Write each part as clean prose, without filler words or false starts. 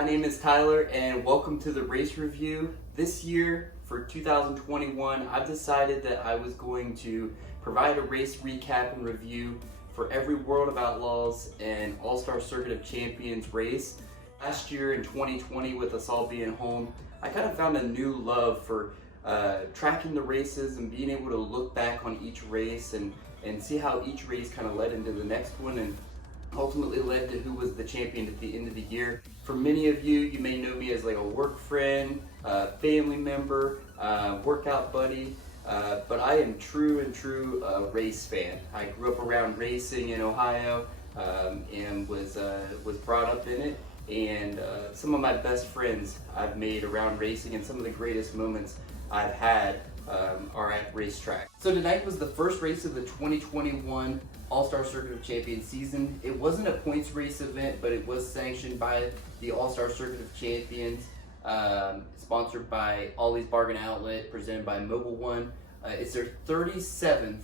my name is Tyler and welcome to the race review. This year for 2021, I've decided that I was going to provide a race recap and review for every World of Outlaws and All-Star Circuit of Champions race. Last year in 2020, with us all being home, I kind of found a new love for tracking the races and being able to look back on each race and see how each race kind of led into the next one and ultimately led to who was the champion at the end of the year. For many of you, you may know me as like a work friend, family member, workout buddy, but I am true race fan. I grew up around racing in Ohio and was brought up in it. And some of my best friends I've made around racing, and some of the greatest moments I've had are at racetrack. So tonight was the first race of the 2021 All-Star Circuit of Champions season. It wasn't a points race event, but it was sanctioned by the All-Star Circuit of Champions, sponsored by Ollie's Bargain Outlet, presented by Mobil. It's their 37th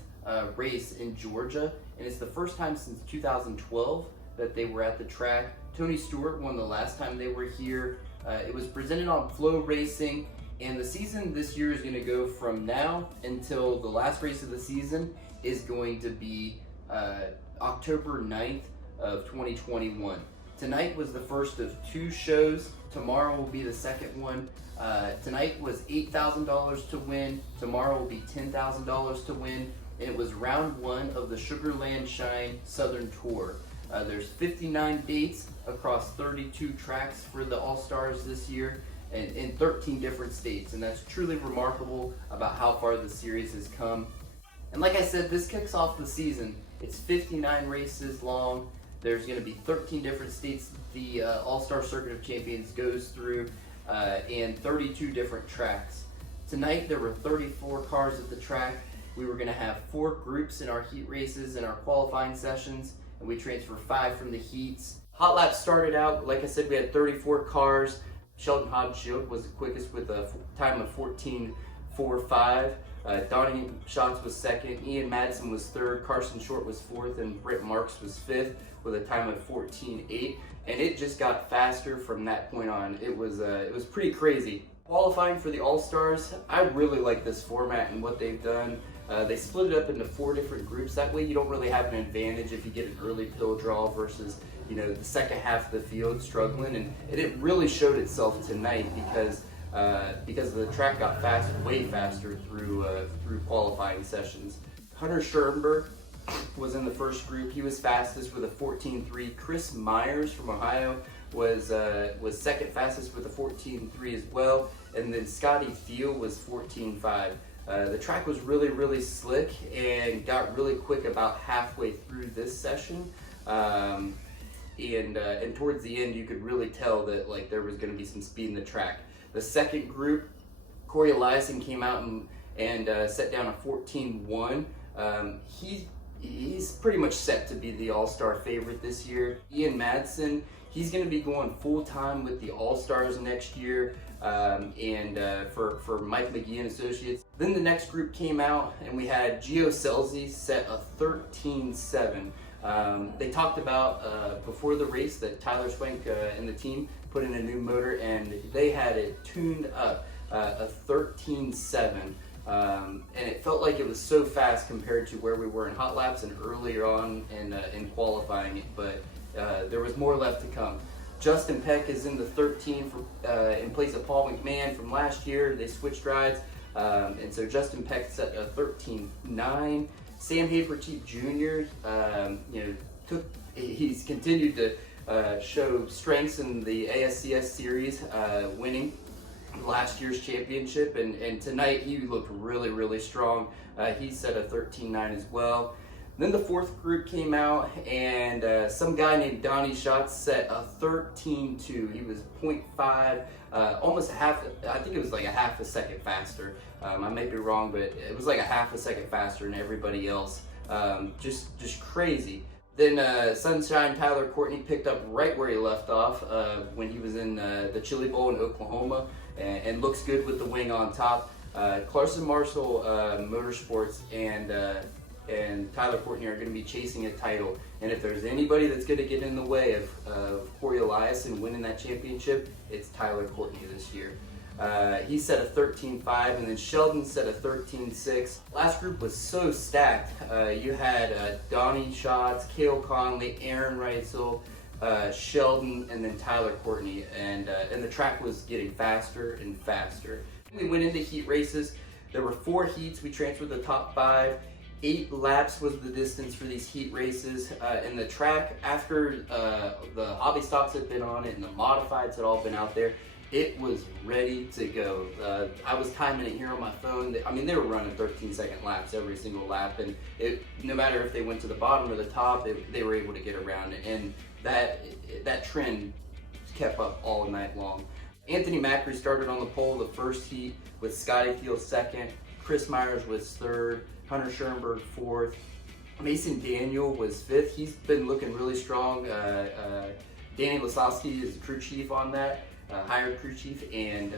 race in Georgia, and it's the first time since 2012 that they were at the track. Tony Stewart won the last time they were here. It was presented on Flow Racing, and the season this year is going to go from now until the last race of the season is going to be October 9th of 2021. Tonight was the first of two shows. Tomorrow will be the second one. Tonight was $8,000 to win. Tomorrow will be $10,000 to win. And it was round one of the Sugarland Shine Southern Tour. There's 59 dates across 32 tracks for the All-Stars this year and in 13 different states. And that's truly remarkable about how far the series has come. And like I said, this kicks off the season. It's 59 races long. There's going to be 13 different states the All-Star Circuit of Champions goes through and 32 different tracks. Tonight there were 34 cars at the track. We were going to have 4 groups in our heat races and our qualifying sessions, and we transferred 5 from the heats. Hot laps started out, like I said, we had 34 cars. Sheldon Hodgshield was the quickest with a time of 14.45. Donnie Schatz was second, Ian Madsen was third, Carson Short was fourth, and Britt Marks was fifth with a time of 14.8. And it just got faster from that point on. It was pretty crazy. Qualifying for the All-Stars, I really like this format and what they've done. They split it up into 4 different groups. That way you don't really have an advantage if you get an early pill draw versus, the second half of the field struggling. And it really showed itself tonight because the track got way faster through qualifying sessions. Hunter Schoenberg was in the first group. He was fastest with a 14.3. Chris Myers from Ohio was second fastest with a 14.3 as well. And then Scotty Thiel was 14.5. The track was really slick and got really quick about halfway through this session. And towards the end, you could really tell that there was going to be some speed in the track. The second group, Corey Eliason came out and set down a 14.1. He's pretty much set to be the All-Star favorite this year. Ian Madsen, he's going to be going full-time with the All-Stars next year for Mike McGee and Associates. Then the next group came out and we had Gio Scelzi set a 13.7. They talked about before the race that Tyler Swank and the team put in a new motor and they had it tuned up, a 13.7. And it felt like it was so fast compared to where we were in hot laps and earlier on in qualifying, but there was more left to come. Justin Peck is in the 13 in place of Paul McMahon from last year. They switched rides, and so Justin Peck set a 13.9. Sam Hafertepe Jr. He's continued to show strengths in the ASCS series, winning last year's championship, and tonight he looked really strong. He set a 13.9 as well. Then the fourth group came out and some guy named Donnie Schatz set a 13.2. He was 0.5, almost half, I think it was like a half a second faster. I might be wrong, but it was like a half a second faster than everybody else. Just crazy. Then Sunshine Tyler Courtney picked up right where he left off when he was in the Chili Bowl in Oklahoma and looks good with the wing on top. Clarkson Marshall Motorsports and and Tyler Courtney are going to be chasing a title. And if there's anybody that's going to get in the way of Corey Eliason winning that championship, it's Tyler Courtney this year. He set a 13.5, and then Sheldon set a 13.6. Last group was so stacked. You had Donnie Schatz, Cale Conley, Aaron Reitzel, Sheldon, and then Tyler Courtney, and the track was getting faster and faster. We went into heat races. There were 4 heats. We transferred the top 5. 8 laps was the distance for these heat races, and the track, after the hobby stocks had been on it and the modifieds had all been out there, it was ready to go. I was timing it here on my phone. I mean, they were running 13-second laps every single lap, and no matter if they went to the bottom or the top, they were able to get around it, and that trend kept up all night long. Anthony Macri started on the pole the first heat with Scotty Thiel second, Chris Myers was third, Hunter Schoenberg fourth, Mason Daniel was fifth. He's been looking really strong. Danny Lasowski is the crew chief on that. Hired crew chief, and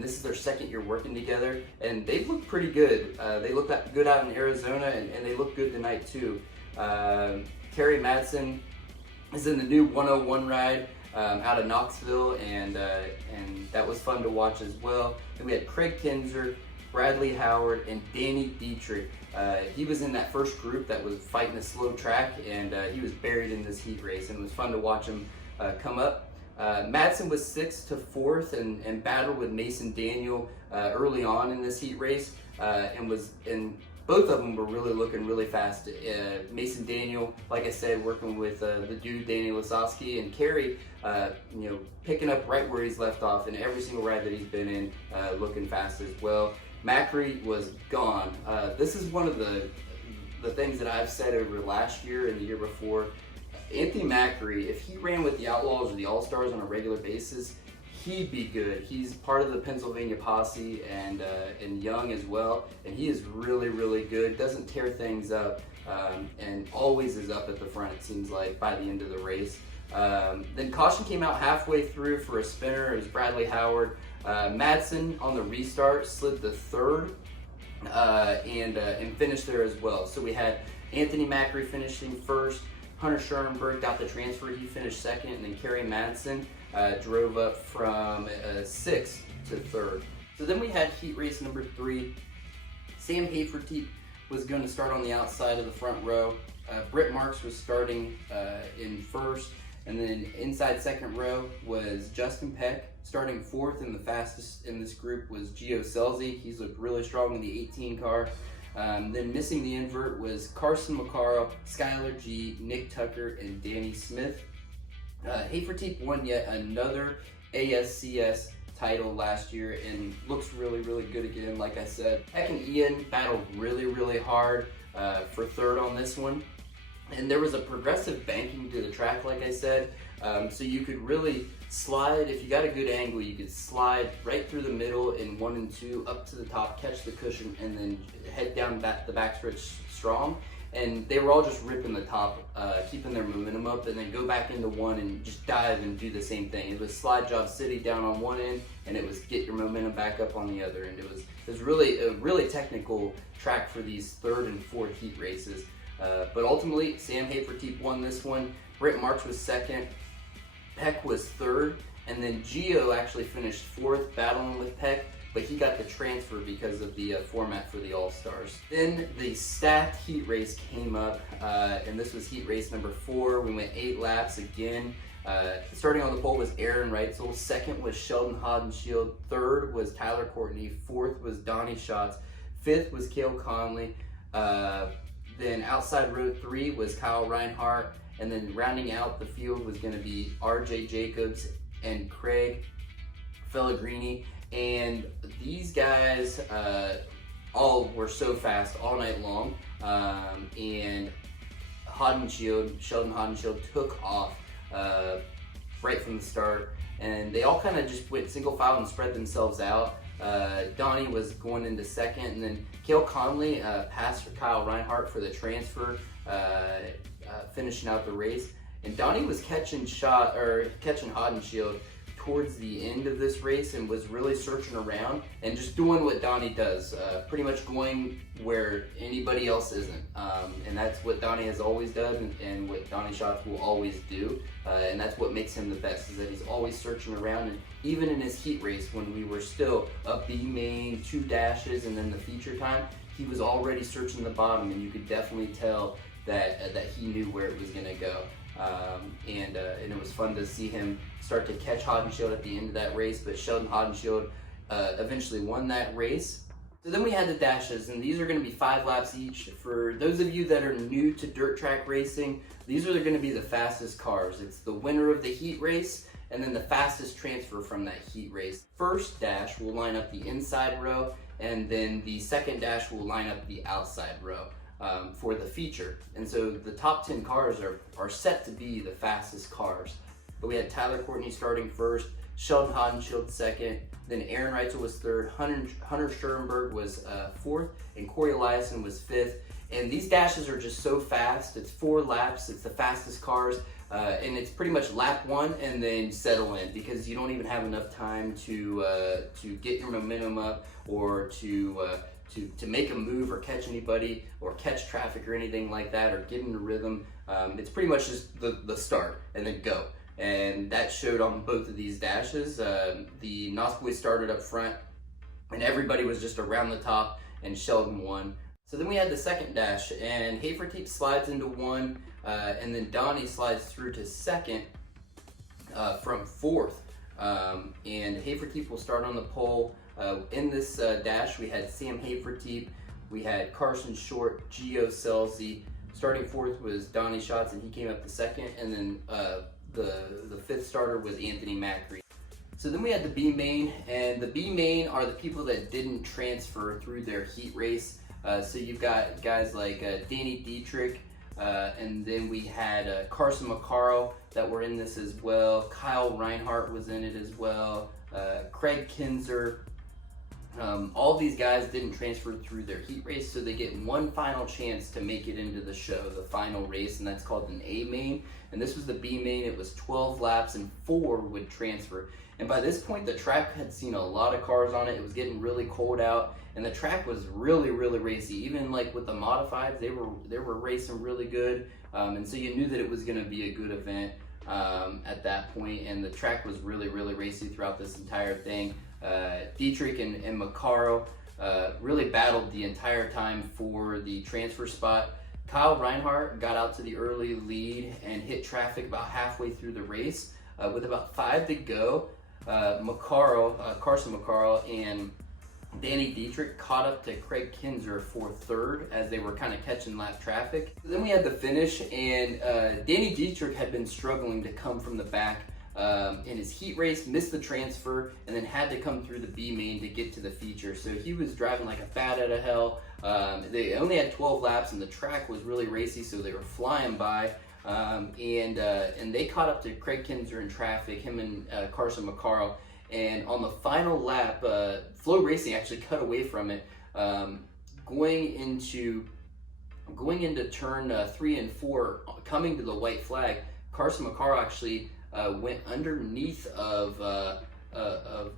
this is their second year working together, and they've looked pretty good. They looked good out in Arizona, and they look good tonight too. Kerry Madsen is in the new 101 ride out of Knoxville, and that was fun to watch as well. Then we had Craig Kinzer, Bradley Howard, and Danny Dietrich. He was in that first group that was fighting a slow track, and he was buried in this heat race, and it was fun to watch him come up. Madsen was 6th to 4th and battled with Mason Daniel early on in this heat race, and both of them were really looking really fast. Mason Daniel, like I said, working with the dude Danny Lasowski, and Kerry, picking up right where he's left off in every single ride that he's been in, looking fast as well. Macri was gone. This is one of the things that I've said over last year and the year before. Anthony Macri, if he ran with the Outlaws or the All-Stars on a regular basis, he'd be good. He's part of the Pennsylvania posse and young as well, and he is really, really good. Doesn't tear things up, and always is up at the front, it seems like, by the end of the race. Then caution came out halfway through for a spinner. It was Bradley Howard. Madsen on the restart slid to 3rd and finished there as well. So we had Anthony Macri finishing 1st. Hunter Schoenberg got the transfer, he finished 2nd, and then Kerry Madsen drove up from 6th to 3rd. So then we had heat race number 3. Sam Hafertepe was going to start on the outside of the front row. Britt Marks was starting in 1st, and then inside 2nd row was Justin Peck. Starting 4th, and the fastest in this group was Gio Scelzi. He's looked really strong in the 18 car. Then missing the invert was Carson McCarroll, Skylar G, Nick Tucker, and Danny Smith. Hafertepe won yet another ASCS title last year and looks really, really good again, like I said. Peck and Ian battled really, really hard for 3rd on this one. And there was a progressive banking to the track, like I said, so you could really slide. If you got a good angle, you could slide right through the middle in 1 and 2 up to the top, catch the cushion, and then head down the backstretch strong. And they were all just ripping the top, keeping their momentum up, and then go back into 1 and just dive and do the same thing. It was slide job city down on one end, and it was get your momentum back up on the other end. It was really a really technical track for these 3rd and 4th heat races. But ultimately, Sam Hafertepe won this one. Britt Marks was 2nd. Peck was 3rd. And then Gio actually finished 4th, battling with Peck, but he got the transfer because of the format for the All-Stars. Then the stacked heat race came up, and this was heat race number 4. We went 8 laps again. Starting on the pole was Aaron Reitzel. 2nd was Sheldon Hodenshield. 3rd was Tyler Courtney. 4th was Donnie Schatz. 5th was Cale Conley. Then outside row 3 was Kyle Reinhardt, and then rounding out the field was going to be RJ Jacobs and Craig Pellegrini. And these guys all were so fast all night long, and Sheldon Hodenshield took off right from the start, and they all kind of just went single file and spread themselves out. Donnie was going into 2nd, and then Cale Conley passed for Kyle Reinhardt for the transfer, finishing out the race. And Donnie was catching Hodenshield towards the end of this race and was really searching around and just doing what Donnie does, pretty much going where anybody else isn't. And that's what Donnie has always done and what Donnie Schatz will always do. And that's what makes him the best, is that he's always searching around. And even in his heat race, when we were still a B main, 2 dashes, and then the feature time, he was already searching the bottom, and you could definitely tell that he knew where it was gonna go. And it was fun to see him start to catch Hodenshield at the end of that race, but Sheldon Hodenshield eventually won that race. So then we had the dashes, and these are going to be 5 laps each. For those of you that are new to dirt track racing, these are going to be the fastest cars. It's the winner of the heat race, and then the fastest transfer from that heat race. First dash will line up the inside row, and then the second dash will line up the outside row. For the feature. And so the top 10 cars are set to be the fastest cars. But we had Tyler Courtney starting first, Sheldon Hodenshield second, then Aaron Reitzel was third, Hunter Schurenberg was fourth, and Corey Eliason was fifth. And these dashes are just so fast. It's 4 laps, it's the fastest cars, and it's pretty much lap 1 and then settle in, because you don't even have enough time to get your momentum up or to make a move or catch anybody or catch traffic or anything like that, or get in a rhythm. It's pretty much just the start and then go. And that showed on both of these dashes. The Nos boys started up front and everybody was just around the top, and Sheldon won. So then we had the second dash, and Haferteep slides into 1, and then Donnie slides through to second from 4th. And Haferteep will start on the pole. In this dash, we had Sam Haferteep, we had Carson Short, Gio Scelzi. Starting 4th was Donnie Schatz, and he came up to 2nd. And then the 5th starter was Anthony Macri. So then we had the B main, and the B main are the people that didn't transfer through their heat race. So you've got guys like Danny Dietrich, and then we had Carson McCarl that were in this as well. Kyle Reinhardt was in it as well. Craig Kinzer. All these guys didn't transfer through their heat race, so they get one final chance to make it into the show, the final race, and that's called an A main. And this was the B main. It was 12 laps and 4 would transfer. And by this point, the track had seen a lot of cars on it. It was getting really cold out, and the track was really, really racy. Even like with the modifieds, they were racing really good, and so you knew that it was going to be a good event at that point. And the track was really, really racy throughout this entire thing. Dietrich and McCarl really battled the entire time for the transfer spot. Kyle Reinhardt got out to the early lead and hit traffic about halfway through the race. With about 5 to go, Carson McCarl and Danny Dietrich caught up to Craig Kinzer for 3rd as they were kind of catching lap traffic. Then we had the finish, and Danny Dietrich had been struggling to come from the back in his heat race, missed the transfer, and then had to come through the B main to get to the feature. So he was driving like a bat out of hell. They only had 12 laps, and the track was really racy, so they were flying by. And they caught up to Craig Kinzer in traffic, him and Carson McCarl. And on the final lap, Flow Racing actually cut away from it. Going into turn 3 and 4, coming to the white flag, Carson McCarl actually went underneath of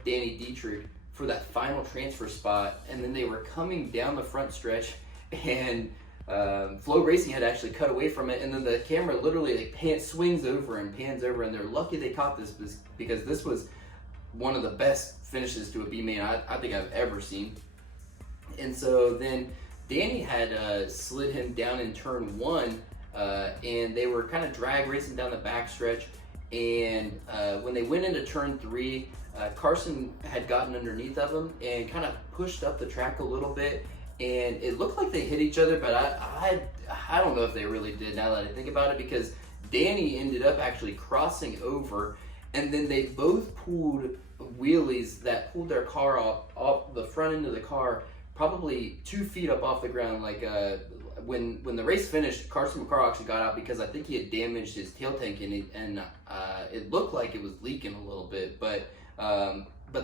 Danny Dietrich for that final transfer spot, and then they were coming down the front stretch, and Flow Racing had actually cut away from it, and then the camera literally swings over and pans over, and they're lucky they caught this because this was one of the best finishes to a B main I think I've ever seen. And so then Danny had slid him down in turn 1, and they were kind of drag racing down the backstretch. And when they went into turn 3, Carson had gotten underneath of him and kind of pushed up the track a little bit, and it looked like they hit each other, but I don't know if they really did, now that I think about it, because Danny ended up actually crossing over, and then they both pulled wheelies that pulled their car off the front end of the car, probably 2 feet up off the ground. Like when the race finished, Carson McCarl actually got out because I think he had damaged his tail tank, and it looked like it was leaking a little bit. But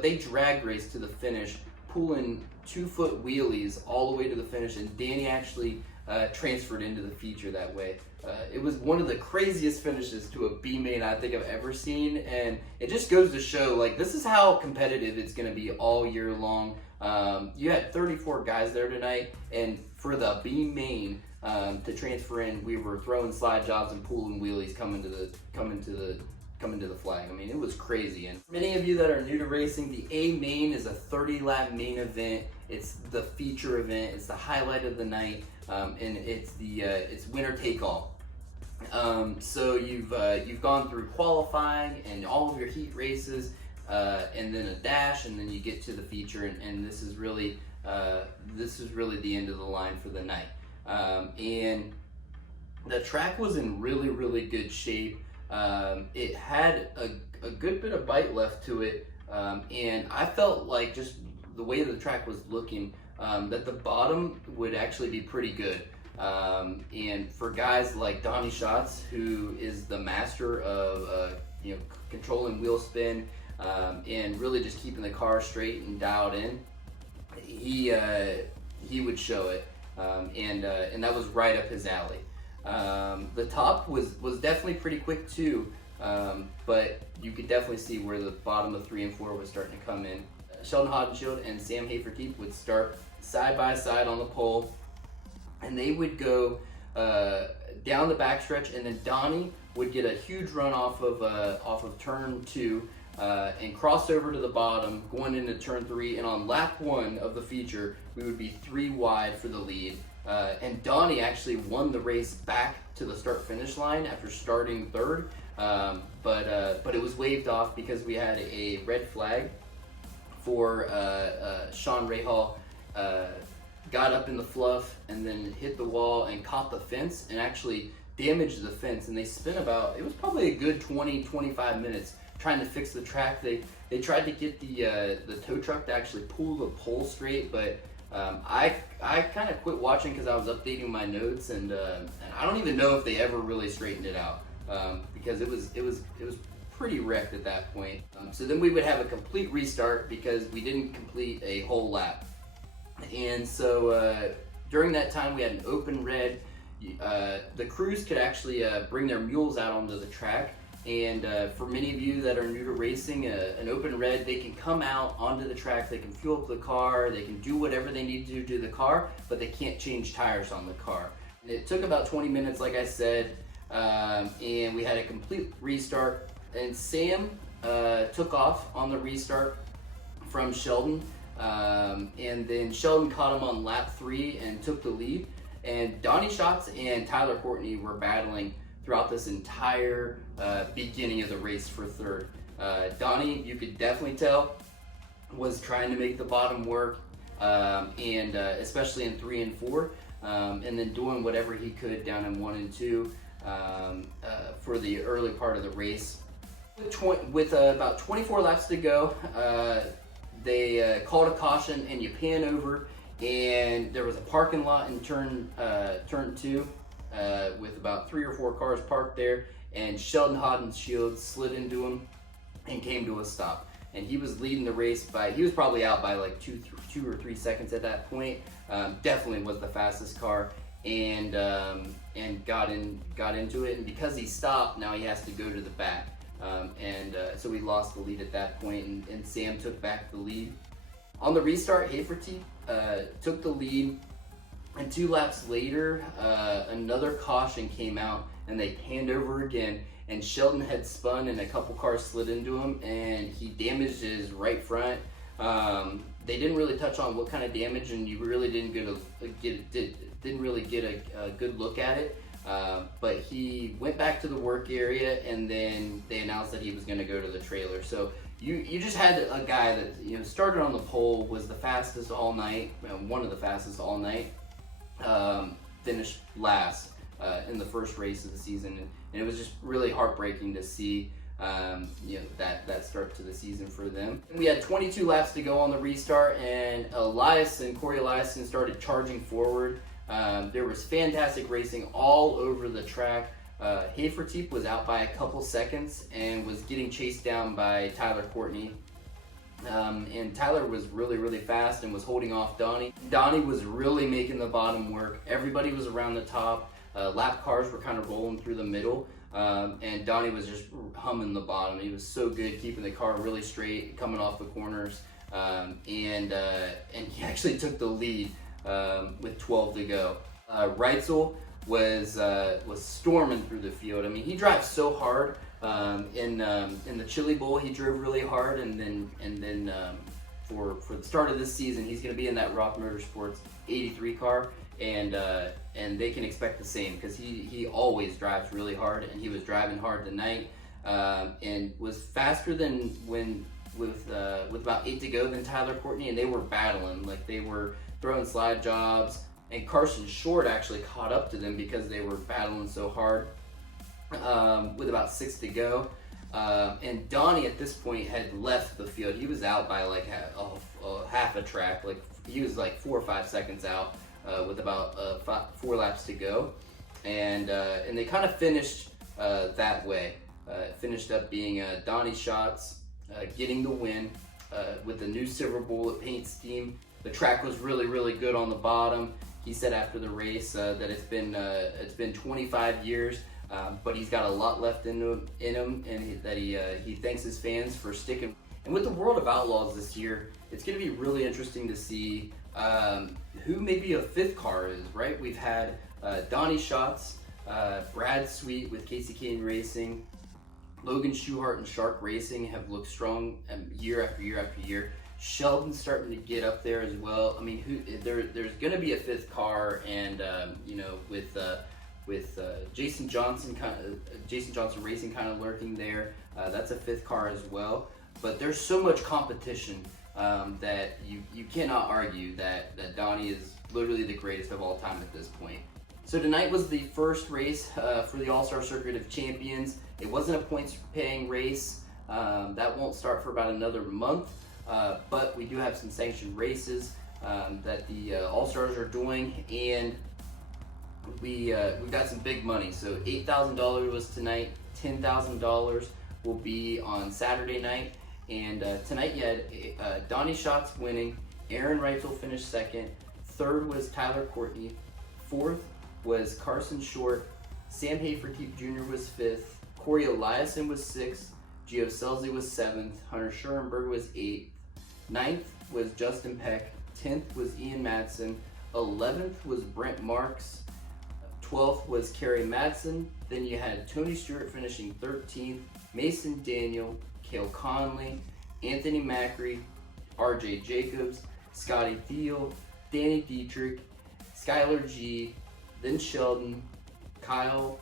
they drag raced to the finish, pulling 2-foot wheelies all the way to the finish, and Danny actually transferred into the feature that way. It was one of the craziest finishes to a B main I think I've ever seen, and it just goes to show, like, this is how competitive it's going to be all year long. You had 34 guys there tonight, and for the B main to transfer in, we were throwing slide jobs and pulling wheelies coming to the flag. I mean, it was crazy. And for many of you that are new to racing, the A main is a 30-lap main event. It's the feature event. It's the highlight of the night, and it's winner take all. So you've gone through qualifying and all of your heat races, and then a dash, and then you get to the feature, and this is really the end of the line for the night. And the track was in really good shape. It had a good bit of bite left to it, and I felt like, just the way the track was looking, that the bottom would actually be pretty good. And for guys like Donnie Schatz, who is the master of controlling wheel spin, and really just keeping the car straight and dialed in, he would show it, and that was right up his alley. The top was definitely pretty quick too, but you could definitely see where the bottom of 3 and 4 was starting to come in. Sheldon Hodenshield and Sam Hafertepe would start side by side on the pole, and they would go down the backstretch, and then Donnie would get a huge run off of turn 2 and cross over to the bottom going into turn 3, and on lap 1 of the feature we would be 3 wide for the lead. And Donnie actually won the race back to the start-finish line after starting 3rd, but it was waved off because we had a red flag for Sean Rahal. Got up in the fluff and then hit the wall and caught the fence and actually damaged the fence, and they spent it was probably a good 20-25 minutes trying to fix the track. They tried to get the tow truck to actually pull the pole straight, but I kind of quit watching because I was updating my notes, and I don't even know if they ever really straightened it out, because it was pretty wrecked at that point. So then we would have a complete restart because we didn't complete a whole lap. And so during that time we had an open red. The crews could actually bring their mules out onto the track, and for many of you that are new to racing, an open red, they can come out onto the track, they can fuel up the car, they can do whatever they need to do to the car, but they can't change tires on the car. And it took about 20 minutes, like I said, and we had a complete restart, and Sam took off on the restart from Sheldon. And then Sheldon caught him on lap 3 and took the lead. And Donnie Schatz and Tyler Courtney were battling throughout this entire beginning of the race for 3rd. Donnie, you could definitely tell, was trying to make the bottom work, and especially in 3 and 4, and then doing whatever he could down in 1 and 2 for the early part of the race. With about 24 laps to go, they called a caution, and you pan over, and there was a parking lot in turn 2 with about 3 or 4 cars parked there, and Sheldon Hodenshield slid into him and came to a stop. And he was leading the race he was probably out by like 2 or 3 seconds at that point. Definitely was the fastest car, and got into it. And because he stopped, now he has to go to the back. So we lost the lead at that point, and Sam took back the lead. On the restart, Hafertepe took the lead, and 2 laps later, another caution came out, and they panned over again, and Sheldon had spun, and a couple cars slid into him, and he damaged his right front. They didn't really touch on what kind of damage, and you really didn't didn't really get a good look at it. But he went back to the work area, and then they announced that he was going to go to the trailer. So you just had a guy that started on the pole, was the fastest all night, one of the fastest all night, finished last in the first race of the season, and it was just really heartbreaking to see that start to the season for them. We had 22 laps to go on the restart, and Corey Eliason started charging forward. There was fantastic racing all over the track. Hafertepe was out by a couple seconds and was getting chased down by Tyler Courtney. and Tyler was really fast and was holding off Donnie. Donnie was really making the bottom work. Everybody was around the top. Lap cars were kind of rolling through the middle, and Donnie was just humming the bottom. He was so good keeping the car really straight, coming off the corners, and he actually took the lead with 12 to go. Reitzel was storming through the field. I mean, he drives so hard. In the Chili Bowl, he drove really hard, and then for the start of this season, he's going to be in that Roth Motorsports 83 car, and they can expect the same because he always drives really hard, and he was driving hard tonight, and was faster than with about 8 to go than Tyler Courtney, and they were battling, like they were throwing slide jobs, and Carson Short actually caught up to them because they were battling so hard. With about 6 to go, and Donnie at this point had left the field. He was out by like half a track. Like he was like 4 or 5 seconds out with about 4 laps to go, and they kind of finished that way. It finished up being Donnie Schatz getting the win with the new Silver Bullet paint scheme. The track was really good on the bottom. He said after the race that it's been 25 years. But he's got a lot left in him, and that he thanks his fans for sticking. And with the World of Outlaws this year, it's going to be really interesting to see who maybe a fifth car is, right? We've had Donnie Schatz, Brad Sweet with Casey Kane Racing, Logan Schuchart and Shark Racing have looked strong year after year after year. Sheldon's starting to get up there as well. I mean, there's going to be a fifth car, and with Jason Johnson Racing kind of lurking there. That's a fifth car as well. But there's so much competition that you cannot argue that Donnie is literally the greatest of all time at this point. So tonight was the first race for the All-Star Circuit of Champions. It wasn't a points-paying race. That won't start for about another month. But we do have some sanctioned races that the All-Stars are doing, and we got some big money. So $8,000 was tonight. $10,000 will be on Saturday night. And tonight you had Donnie Schatz winning. Aaron Reitzel finished second. Third was Tyler Courtney. Fourth was Carson Short. Sam Hafertepe Jr. was fifth. Corey Eliason was sixth. Gio Selzy was seventh. Hunter Schurenberg was eighth. Ninth was Justin Peck. 10th was Ian Madsen. 11th was Brent Marks. 12th was Kerry Madsen. Then you had Tony Stewart finishing 13th, Mason Daniel, Cale Conley, Anthony Macri, RJ Jacobs, Scotty Thiel, Danny Dietrich, Skylar G, then Sheldon, Kyle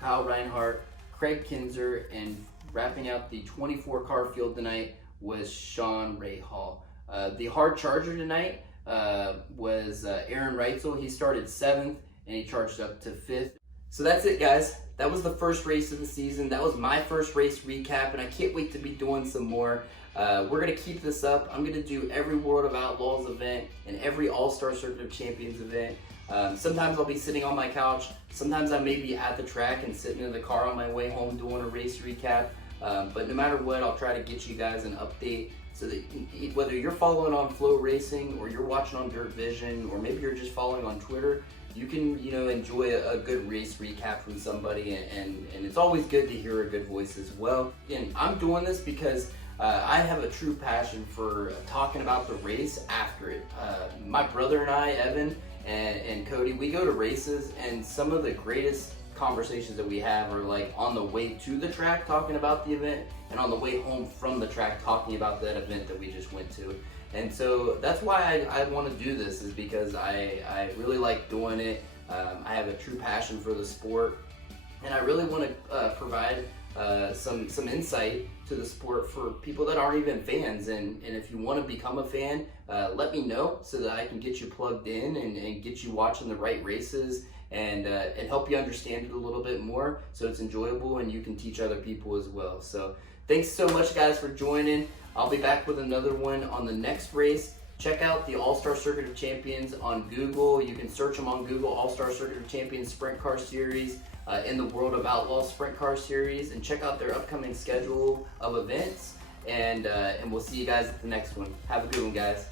Reinhardt, Craig Kinzer, and wrapping out the 24 car field tonight was Sean Rahal. The hard charger tonight was Aaron Reitzel. He started 7th. And he charged up to 5th. So that's it, guys. That was the first race of the season. That was my first race recap, and I can't wait to be doing some more. We're going to keep this up. I'm going to do every World of Outlaws event and every All-Star Circuit of Champions event. Sometimes I'll be sitting on my couch. Sometimes I may be at the track and sitting in the car on my way home doing a race recap. But no matter what, I'll try to get you guys an update so that whether you're following on Flow Racing or you're watching on Dirt Vision or maybe you're just following on Twitter, you can, enjoy a good race recap from somebody, and it's always good to hear a good voice as well. And I'm doing this because I have a true passion for talking about the race after it. My brother and I, Evan and Cody, we go to races, and some of the greatest conversations that we have are like on the way to the track talking about the event, and on the way home from the track talking about that event that we just went to. And so that's why I want to do this, is because I really like doing it. I have a true passion for the sport, and I really want to provide some insight to the sport for people that aren't even fans. And if you want to become a fan, let me know so that I can get you plugged in and get you watching the right races and help you understand it a little bit more so it's enjoyable and you can teach other people as well. So thanks so much, guys, for joining. I'll be back with another one on the next race. Check out the All-Star Circuit of Champions on Google. You can search them on Google, All-Star Circuit of Champions Sprint Car Series, in the World of Outlaws Sprint Car Series, and check out their upcoming schedule of events. and we'll see you guys at the next one. Have a good one, guys.